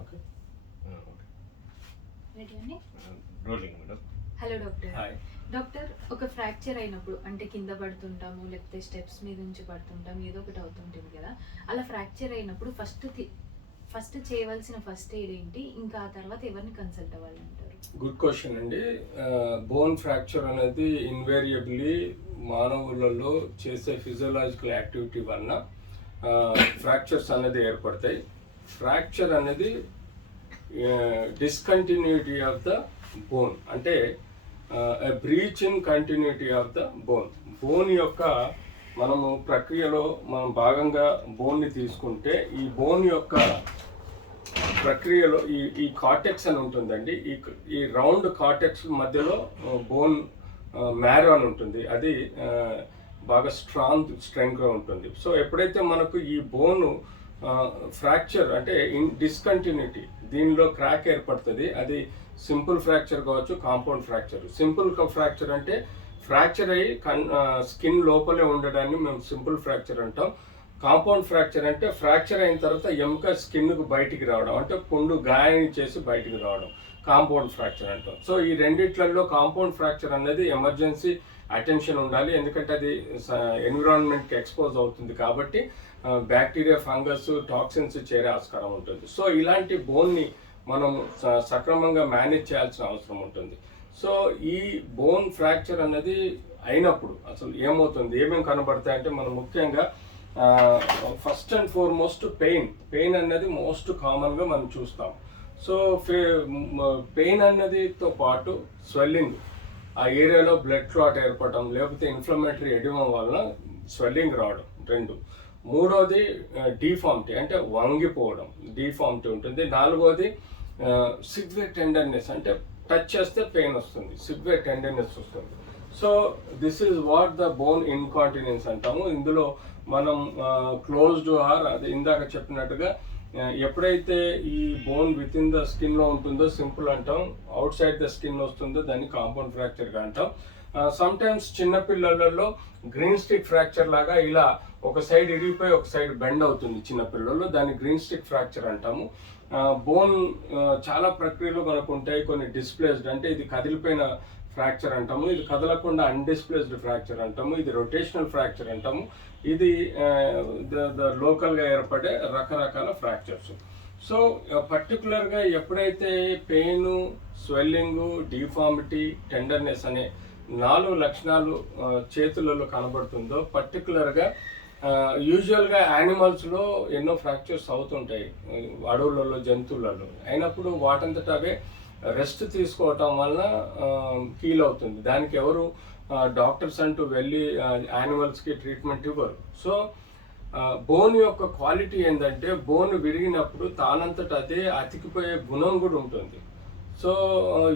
Okay ready అండి. Rolling madam. Hello doctor. Hi. Doctor, ఒక fracture అయినప్పుడు అంటే కింద పడుతుంటాము, లేకపోతే స్టెప్స్ మీద నుంచి పడుతుంటాం, ఏదో ఒకటి అవుతుంటుంది కదా. అలా ఫ్రాక్చర్ అయినప్పుడు ఫస్ట్ చేయవలసిన ఫస్ట్ ఎయిడ్ ఏంటి, ఇంకా ఆ తర్వాత ఎవరిని కన్సల్ట్ అవ్వాలంటారు? గుడ్ క్వశ్చన్ అండి. బోన్ ఫ్రాక్చర్ అనేది ఇన్వేరియబుల్లీ మానవులలో చేసే ఫిజియోలాజికల్ యాక్టివిటీ వలన ఫ్రాక్చర్స్ అనేది ఏర్పడతాయి. ఫ్రాక్చర్ అనేది డిస్కంటిన్యూటీ ఆఫ్ ద బోన్, అంటే breach in continuity of the bone యొక్క మనము ప్రక్రియలో మనం భాగంగా బోన్ని తీసుకుంటే ఈ బోన్ యొక్క ప్రక్రియలో ఈ కార్టెక్స్ అని ఉంటుందండి. ఈ రౌండ్ కార్టెక్స్ మధ్యలో బోన్ మ్యారో అని ఉంటుంది. అది బాగా స్ట్రెంగ్గా ఉంటుంది. సో ఎప్పుడైతే మనకు ఈ బోన్ ఫ్రాక్చర్ అంటే డిస్కంటిన్యూటీ, దీనిలో క్రాక్ ఏర్పడుతుంది. అది సింపుల్ ఫ్రాక్చర్ కావచ్చు, కాంపౌండ్ ఫ్రాక్చర్. సింపుల్ ఫ్రాక్చర్ అంటే ఫ్రాక్చర్ అయ్యి స్కిన్ లోపలే ఉండడాన్ని మేము సింపుల్ ఫ్రాక్చర్ అంటాం. కాంపౌండ్ ఫ్రాక్చర్ అంటే ఫ్రాక్చర్ అయిన తర్వాత ఎముక స్కిన్కు బయటికి రావడం, అంటే పుండు గాయం చేసి బయటికి రావడం కాంపౌండ్ ఫ్రాక్చర్ అంటాం. సో ఈ రెండిట్లలో కాంపౌండ్ ఫ్రాక్చర్ అనేది ఎమర్జెన్సీ అటెన్షన్ ఉండాలి, ఎందుకంటే అది ఎన్విరాన్మెంట్కి ఎక్స్పోజ్ అవుతుంది కాబట్టి బ్యాక్టీరియా, ఫంగస్, టాక్సిన్స్ చేరే ఆస్కారం ఉంటుంది. సో ఇలాంటి బోన్ని మనం సక్రమంగా మేనేజ్ చేయాల్సిన అవసరం ఉంటుంది. సో ఈ బోన్ ఫ్రాక్చర్ అనేది అయినప్పుడు అసలు ఏమవుతుంది, ఏమేమి కనబడతాయంటే మనం ముఖ్యంగా ఫస్ట్ అండ్ ఫార్మోస్ట్ పెయిన్ అన్నది మోస్ట్ కామన్గా మనం చూస్తాం. సో పెయిన్ అన్నదితో పాటు స్వెల్లింగ్, ఆ ఏరియాలో బ్లడ్ క్లాట్ ఏర్పడటం, లేకపోతే ఇన్ఫ్లమేటరీ ఎడిమా వలన స్వెల్లింగ్ రావడం, రెండు. మూడోది డీఫార్మిటీ, అంటే వంగిపోవడం, డీఫార్మిటీ ఉంటుంది. నాలుగోది సివియర్ టెండర్నెస్, అంటే టచ్ చేస్తే పెయిన్ వస్తుంది, సివియర్ టెండర్నెస్ వస్తుంది. So this is what the bone incontinence అంటాము. ఇందులో మనం క్లోజ్డ్ ఆర్ అది ఇందాక చెప్పినట్టుగా ఎప్పుడైతే ఈ బోన్ విత్ ఇన్ ద స్కిన్లో ఉంటుందో సింపుల్ అంటాం, అవుట్ సైడ్ ద స్కిన్ వస్తుందో దాన్ని కాంపౌండ్ ఫ్రాక్చర్గా అంటాం. సమ్టైమ్స్ చిన్నపిల్లలలో గ్రీన్ స్టిక్ ఫ్రాక్చర్ లాగా ఇలా ఒక సైడ్ ఇరిగిపోయి ఒక సైడ్ బెండ్ అవుతుంది చిన్నపిల్లల్లో, దాన్ని గ్రీన్ స్టిక్ ఫ్రాక్చర్ అంటాము. బోన్ చాలా ప్రక్రియలు మనకు ఉంటాయి. కొన్ని డిస్ప్లేస్డ్, అంటే ఇది కదిలిపోయిన ఫ్రాక్చర్ అంటాము, ఇది కదలకుండా అన్డిస్ప్లేస్డ్ ఫ్రాక్చర్ అంటాము, ఇది రొటేషనల్ ఫ్రాక్చర్ అంటాము, ఇది లోకల్గా ఏర్పడే రకరకాల ఫ్రాక్చర్స్. సో పర్టికులర్గా ఎప్పుడైతే పెయిన్, స్వెల్లింగ్, డిఫార్మిటీ, టెండర్నెస్ అనే 4 లక్షణాలు చేతులలో కనబడుతుందో, పర్టికులర్గా యూజువల్గా యానిమల్స్లో ఎన్నో ఫ్రాక్చర్స్ అవుతుంటాయి అడవులలో, జంతువులలో. అయినప్పుడు వాటంతట అవే రెస్ట్ తీసుకోవటం వలన హీల్ అవుతుంది. దానికి ఎవరు డాక్టర్స్ అంటూ వెళ్ళి యానిమల్స్కి ట్రీట్మెంట్ ఇవ్వరు. సో బోన్ యొక్క క్వాలిటీ ఏంటంటే బోన్ విరిగినప్పుడు తానంతట అదే అతికిపోయే గుణం కూడా ఉంటుంది. సో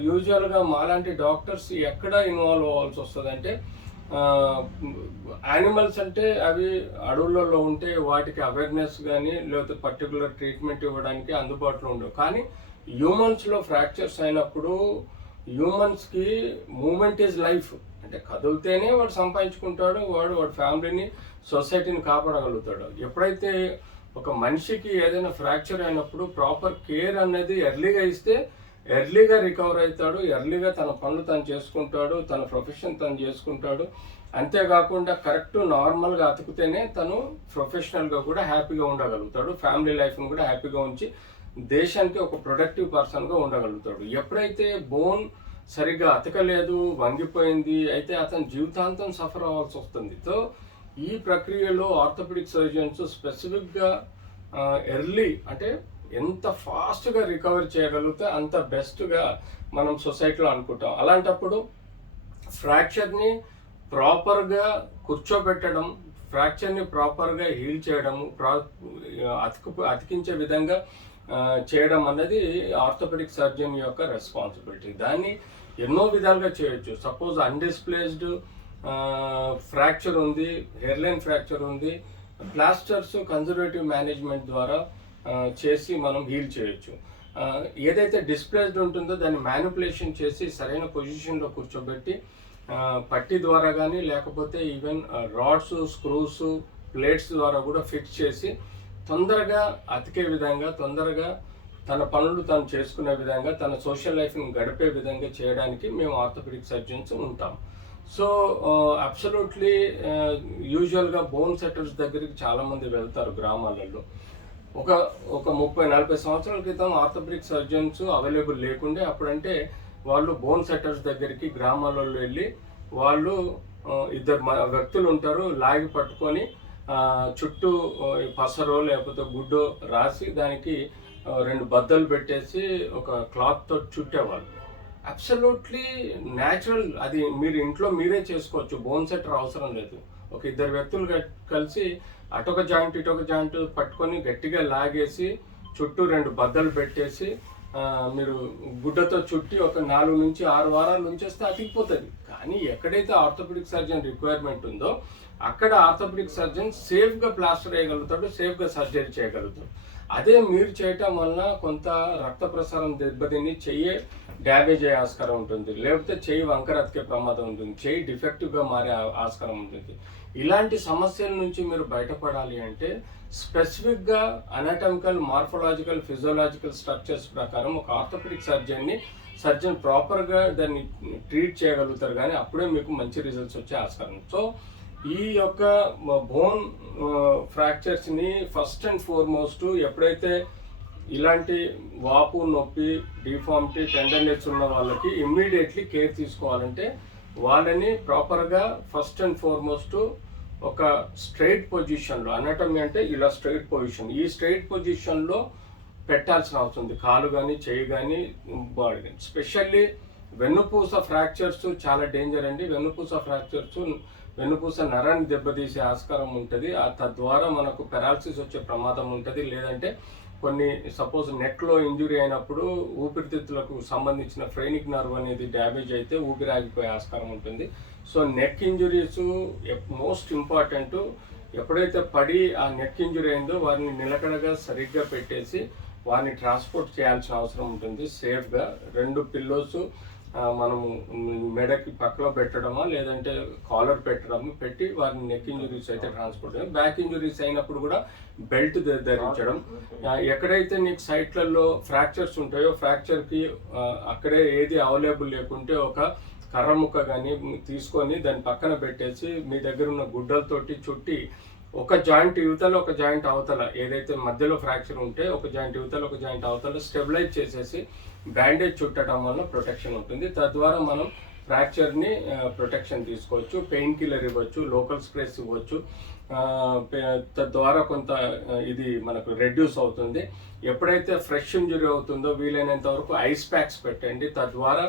యూజువల్గా మాలాంటి డాక్టర్స్ ఎక్కడ ఇన్వాల్వ్ అవ్వాల్సి వస్తుంది అంటే, యానిమల్స్ అంటే అవి అడవులలో ఉంటే వాటికి అవేర్నెస్ కానీ లేకపోతే పర్టికులర్ ట్రీట్మెంట్ ఇవ్వడానికి అందుబాటులో ఉండవు. కానీ హ్యూమన్స్లో ఫ్రాక్చర్స్ అయినప్పుడు హ్యూమన్స్కి మూమెంట్ ఈజ్ లైఫ్, అంటే కదిలితేనే వాడు సంపాదించుకుంటాడు, వాడు ఫ్యామిలీని, సొసైటీని కాపాడగలుగుతాడు. ఎప్పుడైతే ఒక మనిషికి ఏదైనా ఫ్రాక్చర్ అయినప్పుడు ప్రాపర్ కేర్ అనేది ఎర్లీగా ఇస్తే ఎర్లీగా రికవర్ అవుతాడు, ఎర్లీగా తన పనులు తను చేసుకుంటాడు, తన ప్రొఫెషన్ తను చేసుకుంటాడు. అంతేకాకుండా కరెక్ట్ నార్మల్గా అతికితేనే తను ప్రొఫెషనల్గా కూడా హ్యాపీగా ఉండగలుగుతాడు, ఫ్యామిలీ లైఫ్ని కూడా హ్యాపీగా ఉంచి దేశానికి ఒక ప్రొడక్టివ్ పర్సన్గా ఉండగలుగుతాడు. ఎప్పుడైతే బోన్ సరిగ్గా అతకలేదు, వంగిపోయింది అయితే అతను జీవితాంతం సఫర్ అవ్వాల్సి వస్తుంది. సో ఈ ప్రక్రియలో ఆర్థోపెడిక్ సర్జన్స్ స్పెసిఫిక్గా ఎర్లీ, అంటే ఎంత ఫాస్ట్గా రికవర్ చేయగలిగితే అంత బెస్ట్గా మనం సొసైటీలో అనుకుంటాం. అలాంటప్పుడు ఫ్రాక్చర్ని ప్రాపర్గా కూర్చోబెట్టడం, ఫ్రాక్చర్ని ప్రాపర్గా హీల్ చేయడము, అతికించే విధంగా చేయడం అన్నది ఆర్థోపెడిక్ సర్జన్ యొక్క రెస్పాన్సిబిలిటీ. దాన్ని ఎన్నో విధాలుగా చేయొచ్చు. సపోజ్ అన్డిస్ప్లేస్డ్ ఫ్రాక్చర్ ఉంది, హెయిర్లైన్ ఫ్రాక్చర్ ఉంది, ప్లాస్టర్స్ కన్జర్వేటివ్ మేనేజ్మెంట్ ద్వారా చేసి మనం హీల్ చేయొచ్చు. ఏదైతే డిస్ప్లేస్డ్ ఉంటుందో దాన్ని మ్యానిపులేషన్ చేసి సరైన పొజిషన్లో కూర్చోబెట్టి పట్టి ద్వారా కానీ లేకపోతే ఈవెన్ రాడ్స్, స్క్రూస్, ప్లేట్స్ ద్వారా కూడా ఫిక్స్ చేసి తొందరగా అతికే విధంగా, తొందరగా తన పనులు తను చేసుకునే విధంగా, తన సోషల్ లైఫ్ని గడిపే విధంగా చేయడానికి మేము ఆర్థోపెడిక్ సర్జన్స్ ఉంటాం. సో అబ్సల్యూట్లీ యూజువల్గా బోన్ సెట్టర్స్ దగ్గరికి చాలామంది వెళ్తారు గ్రామాలలో. ఒక 30-40 సంవత్సరాల క్రితం ఆర్థోపెడిక్ సర్జన్స్ అవైలబుల్ లేకుండే. అప్పుడంటే వాళ్ళు బోన్ సెట్టర్స్ దగ్గరికి గ్రామాలలో వెళ్ళి వాళ్ళు ఇద్దరు వ్యక్తులు ఉంటారు, లాగి పట్టుకొని చుట్టూ పసరో లేకపోతే గుడ్డో రాసి దానికి 2 బద్దలు పెట్టేసి ఒక క్లాత్తో చుట్టేవాళ్ళు. Absolutely natural. అది మీరు ఇంట్లో మీరే చేసుకోవచ్చు, బోన్ సెటర్ అవసరం లేదు. ఒక ఇద్దరు వ్యక్తులు కలిసి అటొక జాయింట్ ఇటొక జాయింట్ పట్టుకొని గట్టిగా లాగేసి చుట్టూ 2 బద్దలు పెట్టేసి మీరు గుడ్డతో చుట్టి ఒక 4 నుంచి 6 వారాలు ఉంచేస్తే అతికిపోతుంది. కానీ ఎక్కడైతే ఆర్థోపెడిక్ సర్జన్ రిక్వైర్మెంట్ ఉందో అక్కడ ఆర్థోపెడిక్ సర్జన్ సేఫ్గా ప్లాస్టర్ వేయగలుగుతాడు, సేఫ్గా సర్జరీ చేయగలుగుతాడు. అదే మీరు చేయటం వలన కొంత రక్త ప్రసారం దెబ్బతిని చెయ్యి డ్యామేజ్ అయ్యే ఆస్కారం ఉంటుంది, లేకపోతే చెయ్యి వంకర అతికే ప్రమాదం ఉంటుంది, చెయ్యి డిఫెక్టివ్గా మారే ఆస్కారం ఉంటుంది. ఇలాంటి సమస్యల నుంచి మీరు బయటపడాలి అంటే స్పెసిఫిక్గా అనాటమికల్, మార్ఫలాజికల్, ఫిజియోలాజికల్ స్ట్రక్చర్స్ ప్రకారం ఒక ఆర్థోపెడిక్ సర్జన్ ప్రాపర్గా దాన్ని ట్రీట్ చేయగలుగుతారు, కానీ అప్పుడే మీకు మంచి రిజల్ట్స్ వచ్చే ఆస్కారం. సో ఈ యొక్క బోన్ ఫ్రాక్చర్స్ని ఫస్ట్ అండ్ ఫార్మోస్ట్ ఎప్పుడైతే ఇలాంటి వాపు, నొప్పి, డిఫార్మిటీ, టెండర్నెస్ ఉన్న వాళ్ళకి ఇమ్మీడియట్లీ కేర్ తీసుకోవాలంటే వాళ్ళని ప్రాపర్గా ఫస్ట్ అండ్ ఫార్మోస్ట్ ఒక స్ట్రైట్ పొజిషన్లో, అనాటమీ అంటే ఇలా స్ట్రైట్ పొజిషన్, ఈ స్ట్రైట్ పొజిషన్లో పెట్టాల్సిన అవసరం ఉంది. కాలు కానీ, చెయ్యి కానీ, బాడీ కానీ. స్పెషల్లీ వెన్నుపూస ఫ్రాక్చర్స్ చాలా డేంజర్ అండి. వెన్నుపూస నరాన్ని దెబ్బతీసే ఆస్కారం ఉంటుంది. తద్వారా మనకు పెరాలసిస్ వచ్చే ప్రమాదం ఉంటుంది. లేదంటే కొన్ని సపోజ్ నెక్లో ఇంజురీ అయినప్పుడు ఊపిరితిత్తులకు సంబంధించిన ఫ్రెనిక్ నర్వ్ అనేది డ్యామేజ్ అయితే ఊపిరి ఆగిపోయే ఆస్కారం ఉంటుంది. So neck injuries most important. ఎప్పుడైతే పడి ఆ నెక్ ఇంజురీ అయిందో వారిని నిలకడగా సరిగ్గా పెట్టేసి వారిని ట్రాన్స్పోర్ట్ చేయాల్సిన అవసరం ఉంటుంది సేఫ్గా. 2 పిల్లోస్ మనము మెడకి పక్కలో పెట్టడమా లేదంటే కాలర్ పెట్టడము పెట్టి వారిని నెక్ ఇంజురీస్ అయితే ట్రాన్స్పోర్ట్ చేయాలి. బ్యాక్ ఇంజురీస్ అయినప్పుడు కూడా బెల్ట్ ధరించడం. ఎక్కడైతే నీకు సైట్లలో ఫ్రాక్చర్స్ ఉంటాయో ఫ్రాక్చర్కి అక్కడే ఏది అవైలబుల్ లేకుంటే ఒక కర్ర ముక్క కానీ తీసుకొని దాని పక్కన పెట్టేసి మీ దగ్గర ఉన్న గుడ్డలతోటి చుట్టి ఒక జాయింట్ యువతల ఒక జాయింట్ అవతల ఏదైతే మధ్యలో ఫ్రాక్చర్ ఉంటే ఒక జాయింట్ యువతల ఒక జాయింట్ అవతల స్టెబిలైజ్ చేసేసి బ్యాండేజ్ చుట్టడం వల్ల ప్రొటెక్షన్ ఉంటుంది. తద్వారా మనం ఫ్రాక్చర్ని ప్రొటెక్షన్ తీసుకోవచ్చు. పెయిన్ కిల్లర్ ఇవ్వచ్చు, లోకల్ స్ప్రేస్ ఇవ్వచ్చు. తద్వారా కొంత ఇది మనకు రెడ్యూస్ అవుతుంది. ఎప్పుడైతే ఫ్రెష్ ఇంజురీ అవుతుందో వీలైనంత వరకు ఐస్ ప్యాక్స్ పెట్టండి. తద్వారా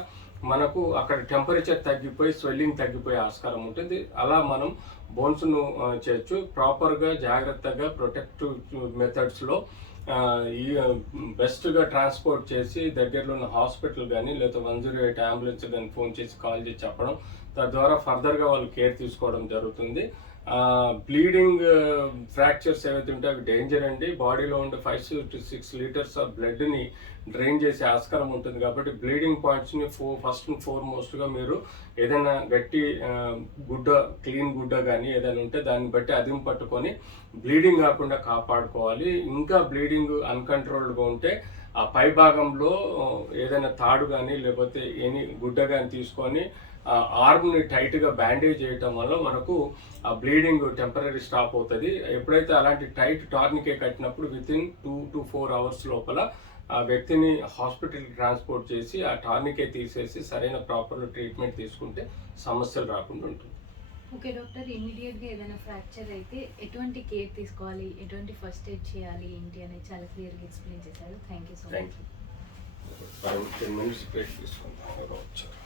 మనకు అక్కడ టెంపరేచర్ తగ్గిపోయి స్వెల్లింగ్ తగ్గిపోయే ఆస్కారం ఉంటుంది. అలా మనం బోన్స్ను చేయొచ్చు. ప్రాపర్గా జాగ్రత్తగా ప్రొటెక్టివ్ మెథడ్స్లో ఈ బెస్ట్గా ట్రాన్స్పోర్ట్ చేసి దగ్గరలో ఉన్న హాస్పిటల్ కానీ లేదా 108 అంబులెన్స్ కానీ ఫోన్ చేసి కాల్ చేసి చెప్పడం, తద్వారా ఫర్దర్గా వాళ్ళు కేర్ తీసుకోవడం జరుగుతుంది. బ్లీడింగ్ ఫ్రాక్చర్స్ ఏవైతే ఉంటే అవి డేంజర్ అండి. బాడీలో ఉండే 5 to 6 లీటర్స్ ఆఫ్ బ్లడ్ని డ్రైన్ చేసే ఆస్కారం ఉంటుంది. కాబట్టి బ్లీడింగ్ పాయింట్స్ని ఫస్ట్ అండ్ ఫార్మోస్ట్గా మీరు ఏదైనా గట్టి గుడ్డ, క్లీన్ గుడ్డ కానీ ఏదైనా ఉంటే దాన్ని బట్టి అదిం పట్టుకొని బ్లీడింగ్ కాకుండా కాపాడుకోవాలి. ఇంకా బ్లీడింగ్ అన్కంట్రోల్డ్గా ఉంటే ఆ పై భాగంలో ఏదైనా తాడు కానీ లేకపోతే ఎనీ గుడ్డ కానీ తీసుకొని ఆర్మ్ని టైట్గా బ్యాండేజ్ చేయటం వల్ల మనకు ఆ బ్లీడింగ్ టెంపరీ స్టాప్ అవుతుంది. ఎప్పుడైతే అలాంటి టైట్ టార్నికే కట్టినప్పుడు వితిన్ 2 to 4 hours లోపల ఆ వ్యక్తిని హాస్పిటల్కి ట్రాన్స్పోర్ట్ చేసి ఆ టార్నికే తీసేసి సరైన ప్రాపర్ ట్రీట్మెంట్ తీసుకుంటే సమస్యలు రాకుండా ఉంటుంది. ఓకే డాక్టర్, ఇమీడియట్గా ఏదైనా ఫ్రాక్చర్ అయితే ఎటువంటి కేర్ తీసుకోవాలి, ఎటువంటి ఫస్ట్ ఎయిడ్ చేయాలి ఏంటి అనేది చాలా క్లియర్గా ఎక్స్ప్లెయిన్ చేశారు. Thank you so much. 10 minutes break తీసుకుందాం.